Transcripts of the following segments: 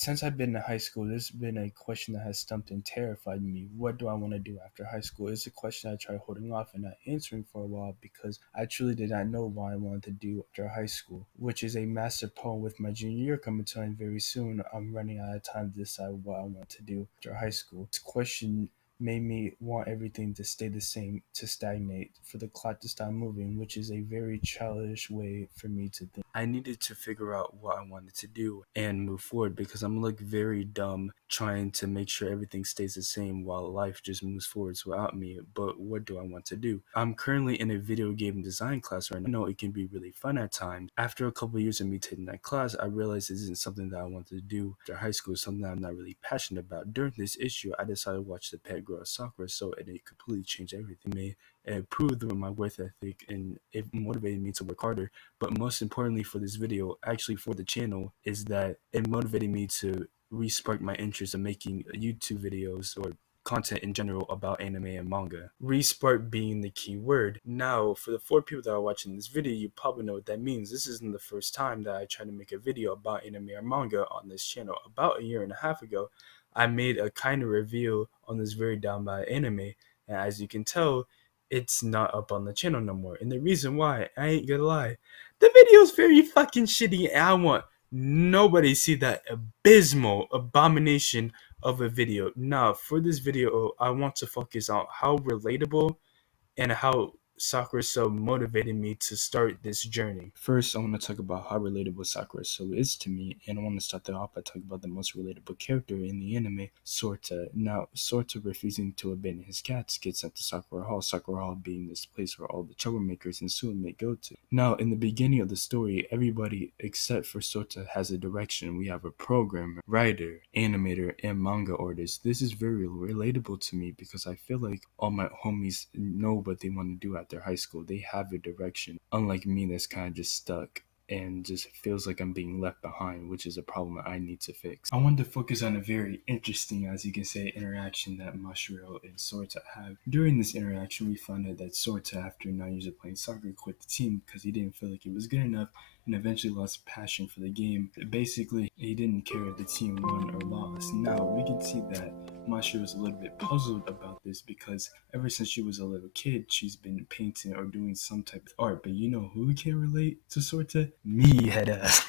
Since I've been in high school, there's been a question that has stumped and terrified me. What do I want to do after high school? It's a question I tried holding off and not answering for a while because I truly did not know what I wanted to do after high school, which is a massive problem with my junior year coming to an end very soon. I'm running out of time to decide what I want to do after high school. This question made me want everything to stay the same, to stagnate, for the clock to stop moving, which is a very childish way for me to think. I needed to figure out what I wanted to do and move forward because I'm like very dumb trying to make sure everything stays the same while life just moves forwards without me. But what do I want to do? I'm currently in a video game design class right now. I know it can be really fun at times. After a couple of years of me taking that class, I realized this isn't something that I wanted to do after high school, something that I'm not really passionate about. During this issue, I decided to watch the Pet Girl Sakura, so and it completely changed everything. It improved my work ethic and it motivated me to work harder. But most importantly for this video, actually for the channel, is that it motivated me to re-spark my interest in making YouTube videos or content in general about anime and manga. Respark being the key word. Now, for the 4 people that are watching this video, you probably know what that means. This isn't the first time that I try to make a video about anime or manga on this channel. About a year and a half ago, I made a kind of review on this very down bad anime, and as you can tell, it's not up on the channel no more. And the reason why, I ain't gonna lie, the video is very fucking shitty, and I want nobody see that abysmal abomination of a video. Now, for this video, I want to focus on how relatable and how Sakura So motivated me to start this journey. First, I want to talk about how relatable Sakura So is to me, and I want to start that off by talking about the most relatable character in the anime, Sorta. Now, Sorta refusing to abandon his cats gets sent to Sakura Hall being this place where all the troublemakers in Suzume go to. Now, in the beginning of the story, everybody except for Sorta has a direction. We have a programmer, writer, animator, and manga artist. This is very relatable to me because I feel like all my homies know what they want to do after high school. They have a direction, unlike me that's kind of just stuck and just feels like I'm being left behind, which is a problem that I need to fix. I wanted to focus on a very interesting, as you can say, interaction that Mashiro and Sorta have. During this interaction, we find out that Sorta, after 9 years of playing soccer, quit the team because he didn't feel like it was good enough and eventually lost passion for the game. Basically, he didn't care if the team won or lost. Now, we can see that Mashiro was a little bit puzzled about this because ever since she was a little kid, she's been painting or doing some type of art. But you know who can relate to Sorta? Me, head ass.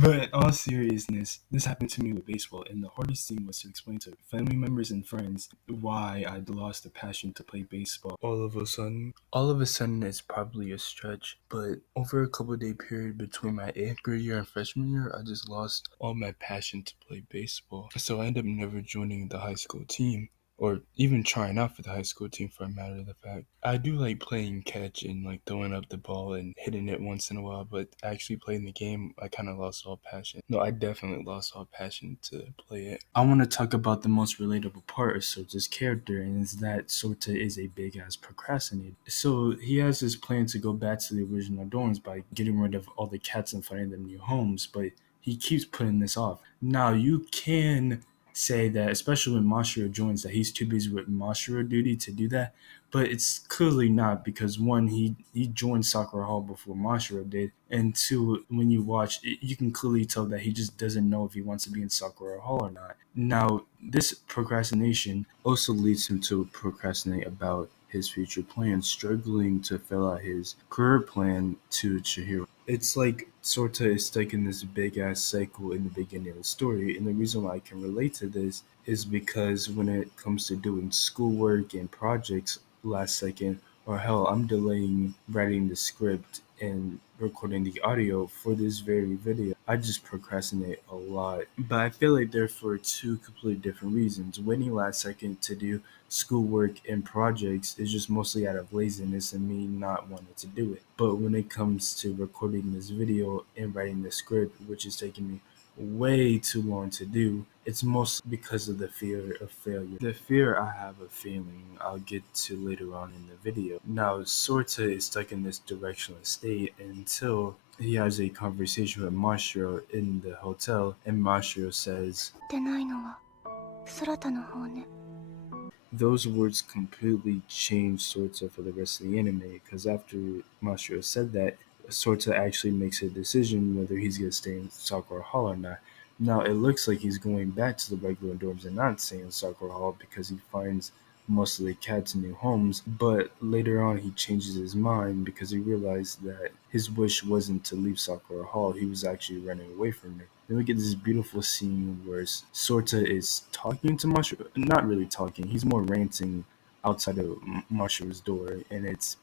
But in all seriousness, this happened to me with baseball, and the hardest thing was to explain to family members and friends why I'd lost the passion to play baseball. All of a sudden, is probably a stretch, but over a couple day period between my 8th grade year and freshman year, I just lost all my passion to play baseball. So I ended up never joining the high school team, or even trying out for the high school team for a matter of the fact. I do like playing catch and like throwing up the ball and hitting it once in a while, but actually playing the game, I kind of lost all passion. No, I definitely lost all passion to play it. I want to talk about the most relatable part of Sota's character, and is that Sota is a big ass procrastinator. So he has this plan to go back to the original dorms by getting rid of all the cats and finding them new homes, but he keeps putting this off. Now, you can say that, especially when Mashiro joins, that he's too busy with Mashiro duty to do that, but it's clearly not because one, he joined Sakura Hall before Mashiro did, and two, when you watch, you can clearly tell that he just doesn't know if he wants to be in Sakura Hall or not. Now, this procrastination also leads him to procrastinate about his future plans, struggling to fill out his career plan to Chihiro. It's like Sorta is stuck in this big ass cycle in the beginning of the story, and the reason why I can relate to this is because when it comes to doing schoolwork and projects last second, or hell, I'm delaying writing the script and recording the audio for this very video. I just procrastinate a lot, but I feel like they're for two completely different reasons. Waiting last second to do schoolwork and projects is just mostly out of laziness and me not wanting to do it. But when it comes to recording this video and writing the script, which is taking me way too long to do, it's mostly because of the fear of failure. The fear I have of failing, I'll get to later on in the video. Now, Sorta is stuck in this directionless state until he has a conversation with Mashiro in the hotel, and Mashiro says, those words completely changed Sorta for the rest of the anime, because after Mashiro said that, Sorta actually makes a decision whether he's going to stay in Sakura Hall or not. Now it looks like he's going back to the regular dorms and not staying in Sakura Hall because he finds most of the cats new homes, but later on he changes his mind because he realized that his wish wasn't to leave Sakura Hall, he was actually running away from it. Then we get this beautiful scene where Sorta is talking to Mashiro, not really talking, he's more ranting outside of Mashiro's door, and it's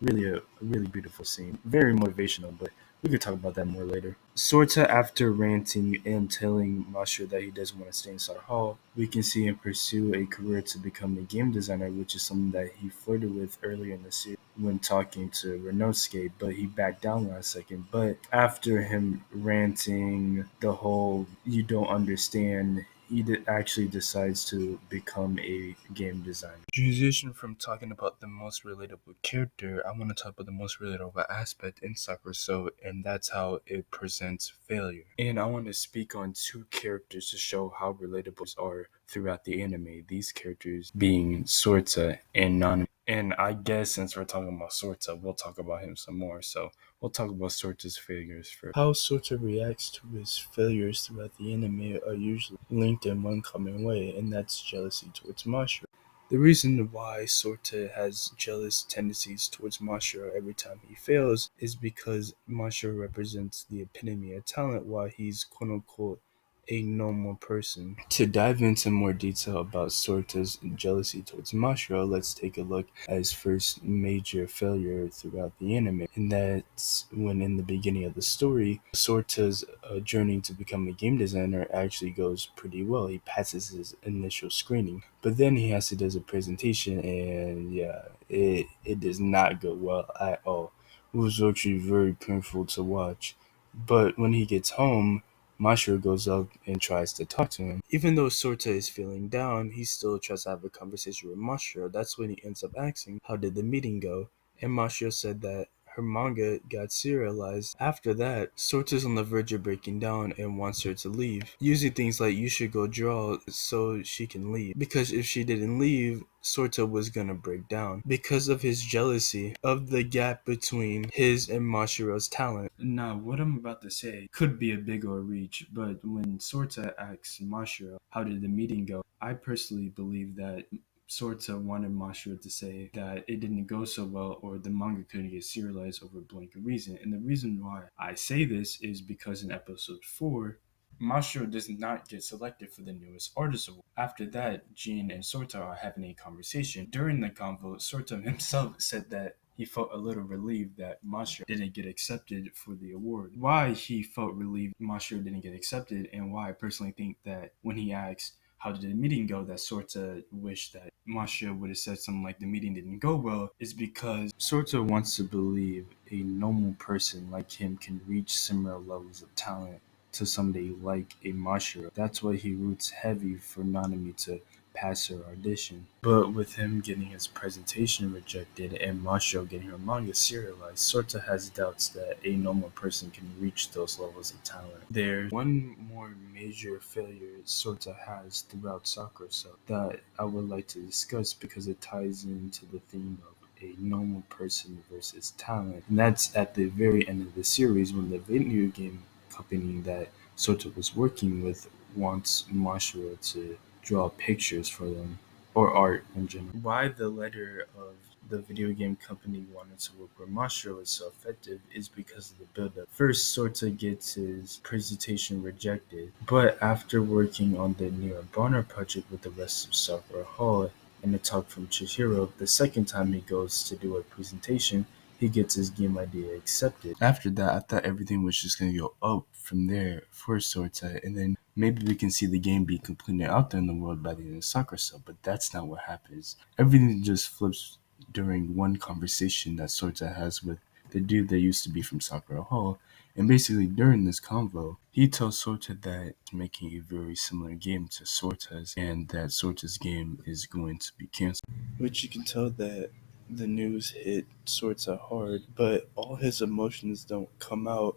really a really beautiful scene. Very motivational, but we could talk about that more later. Sorta, after ranting and telling Mashiro that he doesn't want to stay inside Hall, we can see him pursue a career to become a game designer, which is something that he flirted with earlier in the series when talking to Renosuke, but he backed down last second. But after him ranting the whole "you don't understand," he actually decides to become a game designer. Transition from talking about the most relatable character, I want to talk about the most relatable aspect in Sakura So, and that's how it presents failure. And I want to speak on two characters to show how relatable are throughout the anime. These characters being Sorta and Nanami. And I guess since we're talking about Sorta, we'll talk about him some more. So we'll talk about Sorta's failures first. How Sorta reacts to his failures throughout the anime are usually linked in one common way, and that's jealousy towards Mashiro. The reason why Sorta has jealous tendencies towards Mashiro every time he fails is because Mashiro represents the epitome of talent while he's quote unquote a normal person. To dive into more detail about Sorta's jealousy towards Mashiro, let's take a look at his first major failure throughout the anime. And that's when, in the beginning of the story, Sorta's journey to become a game designer actually goes pretty well. He passes his initial screening, but then he has to do a presentation, and yeah, it does not go well at all. It was actually very painful to watch. But when he gets home, Mashiro goes up and tries to talk to him. Even though Sorta is feeling down, he still tries to have a conversation with Mashiro. That's when he ends up asking, "How did the meeting go?" And Mashiro said that her manga got serialized. After that, Sorta's on the verge of breaking down and wants her to leave, using things like "you should go draw" so she can leave. Because if she didn't leave, Sorta was gonna break down because of his jealousy of the gap between his and Mashiro's talent. Now, what I'm about to say could be a big or reach, but when Sorta asks Mashiro, "How did the meeting go?" I personally believe that Sorta wanted Mashiro to say that it didn't go so well or the manga couldn't get serialized over a blanket reason. And the reason why I say this is because in episode 4, Mashiro does not get selected for the newest artist award. After that, Jin and Sorta are having a conversation. During the convo, Sorta himself said that he felt a little relieved that Mashiro didn't get accepted for the award. Why he felt relieved Mashiro didn't get accepted, and why I personally think that when he asked how did the meeting go, that Sorta wished that Mashiro would have said something like the meeting didn't go well, is because Sorta wants to believe a normal person like him can reach similar levels of talent to somebody like a Mashiro. That's why he roots heavy for Nanami to pass her audition. But with him getting his presentation rejected and Mashiro getting her manga serialized, Sorta has doubts that a normal person can reach those levels of talent. There's one more major failure Sorta has throughout Sakura so that I would like to discuss because it ties into the theme of a normal person versus talent. And that's at the very end of the series when the video game company that Soto was working with wants Mashiro to draw pictures for them or art in general. Why the letter of the video game company wanted to work with Mashiro is so effective is because of the build-up. First, Sorta gets his presentation rejected, but after working on the Nero Bonner project with the rest of Sakura Hall and a talk from Chihiro, the second time he goes to do a presentation, he gets his game idea accepted. After that, I thought everything was just gonna go up from there for Sorta, and then maybe we can see the game be completely out there in the world by the end of Sakura Cell, but that's not what happens. Everything just flips during one conversation that Sorta has with the dude that used to be from Sakura Hall. And basically, during this convo, he tells Sorta that he's making a very similar game to Sorta's, and that Sorta's game is going to be canceled. Which you can tell that the news hit Sorta hard, but all his emotions don't come out.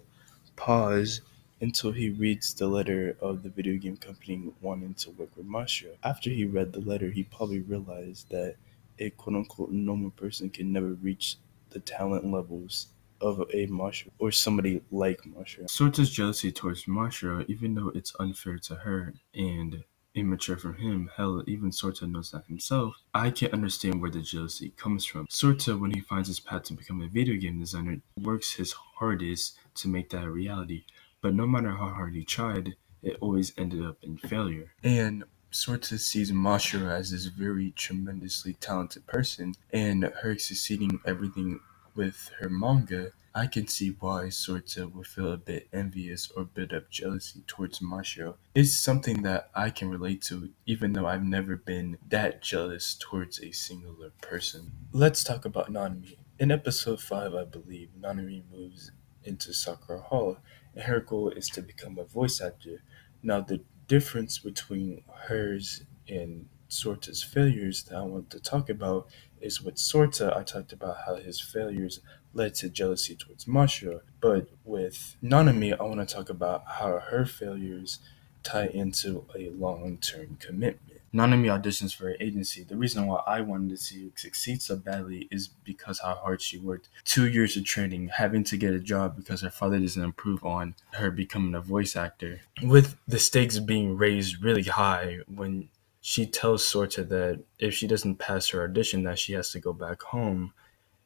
Pause until he reads the letter of the video game company wanting to work with Mashiro. After he read the letter, he probably realized that a quote unquote normal person can never reach the talent levels of a Mashiro or somebody like Mashiro. Sorta's jealousy towards Mashiro, even though it's unfair to her and immature from him, hell, even Sorta knows that himself, I can understand where the jealousy comes from. Sorta, when he finds his path to become a video game designer, works his hardest to make that a reality, but no matter how hard he tried, it always ended up in failure. And Sorta sees Mashiro as this very tremendously talented person, and her succeeding everything with her manga, I can see why Sorta would feel a bit envious or a bit of jealousy towards Mashiro. It's something that I can relate to, even though I've never been that jealous towards a singular person. Let's talk about Nanami. In episode 5, I believe, Nanami moves into Sakura Hall, and her goal is to become a voice actor. Now, the difference between hers and Sorta's failures that I want to talk about is with Sorta, I talked about how his failures led to jealousy towards Mashiro, but with Nanami, I want to talk about how her failures tie into a long-term commitment. Nanami auditions for an agency. The reason why I wanted to see her succeed so badly is because how hard she worked. 2 years of training, having to get a job because her father doesn't improve on her becoming a voice actor. With the stakes being raised really high when she tells Sorta that if she doesn't pass her audition that she has to go back home,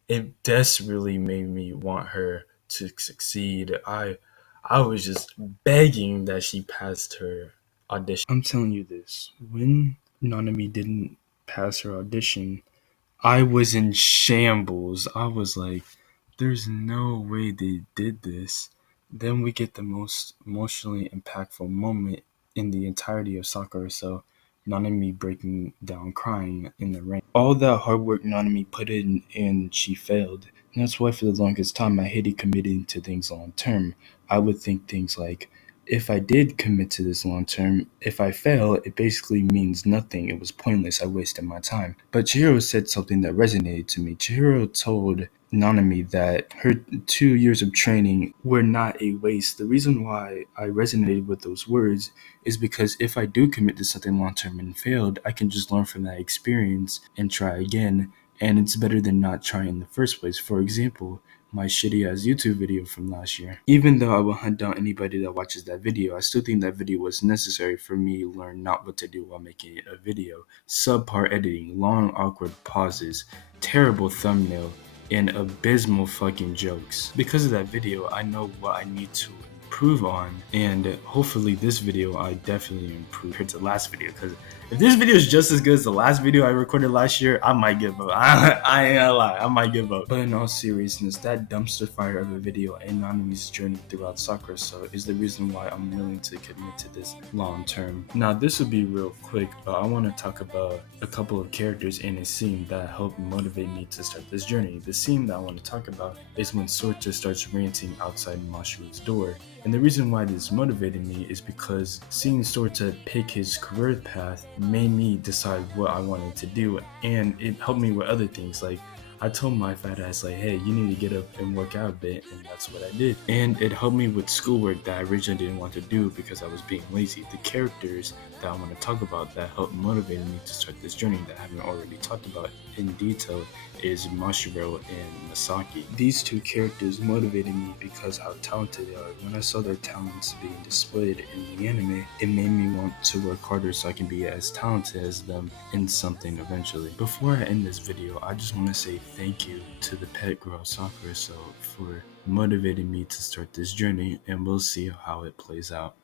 it desperately made me want her to succeed. I was just begging that she passed her audition. I'm telling you this, when Nanami didn't pass her audition, I was in shambles. I was like, there's no way they did this. Then we get the most emotionally impactful moment in the entirety of Sakura, so Nanami breaking down crying in the rain. All that hard work Nanami put in and she failed. And that's why for the longest time I hated committing to things long term. I would think things like, if I did commit to this long term, if I fail, it basically means nothing. It was pointless. I wasted my time. But Chihiro said something that resonated to me. Chihiro told Nanami that her 2 years of training were not a waste. The reason why I resonated with those words is because if I do commit to something long term and failed, I can just learn from that experience and try again. And it's better than not trying in the first place. For example, my shitty ass YouTube video from last year. Even though I will hunt down anybody that watches that video, I still think that video was necessary for me to learn not what to do while making a video. Subpar editing, long awkward pauses, terrible thumbnail, and abysmal fucking jokes. Because of that video, I know what I need to improve on, and hopefully this video I definitely improve compared to the last video, because if this video is just as good as the last video I recorded last year, I might give up. I ain't gonna lie, I might give up. But in all seriousness, that dumpster fire of a video and Nanami's journey throughout Sakura So is the reason why I'm willing to commit to this long term. Now this will be real quick, but I want to talk about a couple of characters in a scene that helped motivate me to start this journey. The scene that I want to talk about is when Sorta starts ranting outside Mashiro's door. And the reason why this motivated me is because seeing Sorta pick his career path made me decide what I wanted to do, and it helped me with other things. Like, I told my fat ass, like, hey, you need to get up and work out a bit, and that's what I did. And it helped me with schoolwork that I originally didn't want to do because I was being lazy. The characters that I want to talk about that helped motivate me to start this journey that I haven't already talked about in detail is Mashiro and Masaki. These two characters motivated me because how talented they are. When I saw their talents being displayed in the anime, it made me want to work harder so I can be as talented as them in something eventually. Before I end this video, I just want to say thank you to the pet girl Sakura So for motivating me to start this journey, and we'll see how it plays out.